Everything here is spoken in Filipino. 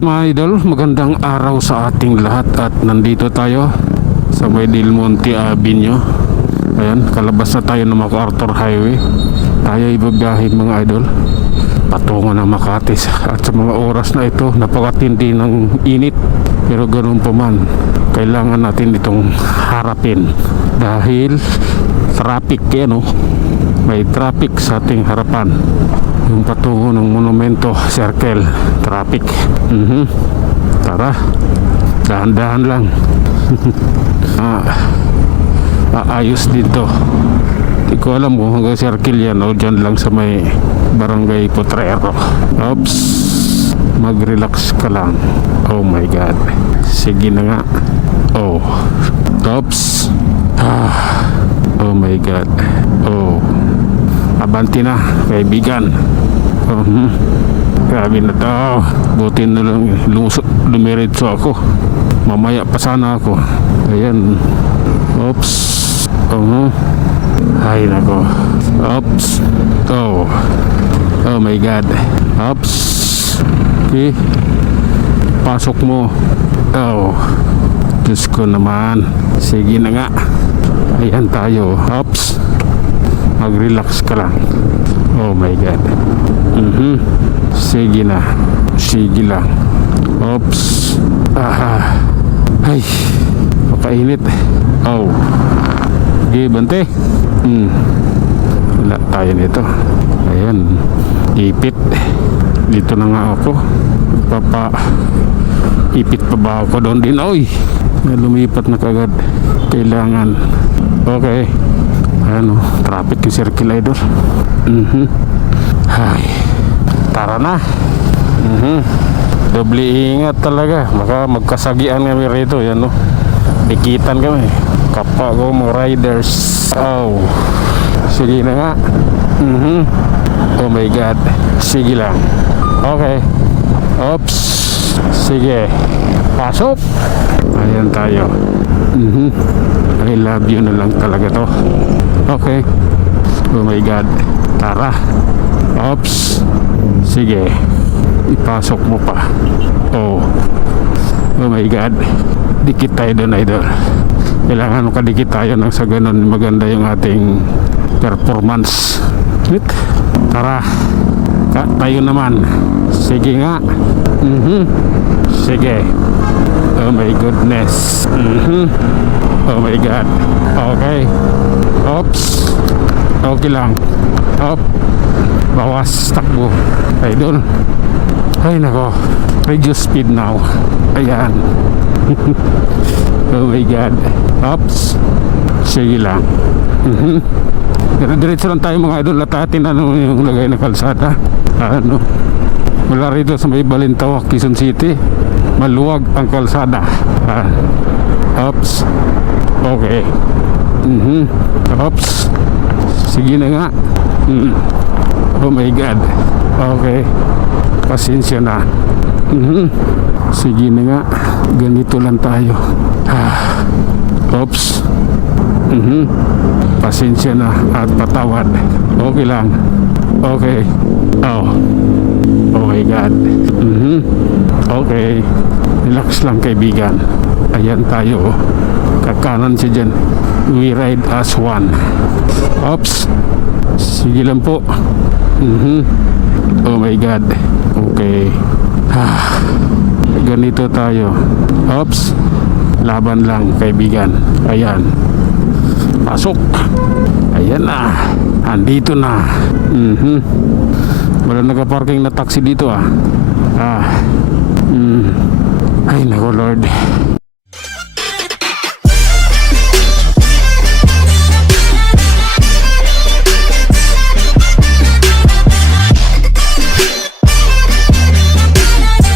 Alright mga idol, magandang araw sa ating lahat at nandito tayo sa may Del Monte Avenue. Ayan, kalabas na tayo ng MacArthur Highway. Tayo ibabiyahin mga idol patungo ng Makati. At sa mga oras na ito, napakatindi ng init. Pero ganun pa man, kailangan natin itong harapin dahil traffic yan, may traffic sa ating harapan. Yung patungo ng Monumento Circle, traffic. Tara, dahan-dahan lang. Aayos dito. Hindi ko alam kung hanggang circle yan o dyan lang sa may Barangay Potrero. Oops, mag-relax ka lang. Oh my god, sige na nga. Oh, oops. Oh my god. Oh, abanti na kaibigan. Grabe na to. Buti na lang lumiritso ako. Mamaya pa sana ako. Ayan. Oops. Ay nako. Oops. Oh my god. Oops. Okay, pasok mo. Oh, Diyos ko naman. Sige na nga. Ayan tayo. Oops, mag-relax ka lang. Oh my god. Sige na. Sige lang. Oops. Ay, makainit. Oh, sige bante. Wala tayo nito. Ayan, ipit. Dito na nga ako. Ipit pa ba ako doon din? Oy, lumipat na kagad. Kailangan. Okay. Ano, traffic yung circle idol. Ay, tara na. Doble ingat talaga. Baka magkasagian kami rito. Yan no, dikitan kami. Kapwa ko mga riders. Oh, sige na nga. Oh my god. Sige lang. Okay. Oops. Sige. Pasok. Ayan tayo. I love you na lang talaga to. Okay. Oh my god. Tara. Oops. Sige. Ipasok mo pa. Oh. Oh my god. Dikit tayo doon idol. Kailangan makadikit tayo nang sa ganun maganda yung ating performance. Tara. Tayo naman. Sige nga. Sige. Oh my goodness. Oh my god. Okay. Oops. Okay lang. Op. Bawas takbo. Idol. Ay nako. Reduce speed now. Ayan. Oh my god. Oops. Sige lang. Diretso lang tayo mga idol. Latatin ano yung lagay na kalsada. Ano, wala rito sa may Balintawak, Quezon City. Maluwag ang kalsada. Oops. Okay. Oops. Sige na nga. Oh my god. Okay, pasensya na. Sige na nga. Ganito lang tayo. Oops. Pasensya na at patawad. Okay lang. Okay. Oh my god. Okay, relax lang kaibigan. Ayan tayo. Kakanan siya dyan. We ride as one. Oops. Sige lang po. Oh my god. Okay. Ganito tayo. Oops. Laban lang kaibigan. Ayan. Pasok. Ayan na. Andito na. Wala nagka-parking na taxi dito. Ay nako Lord.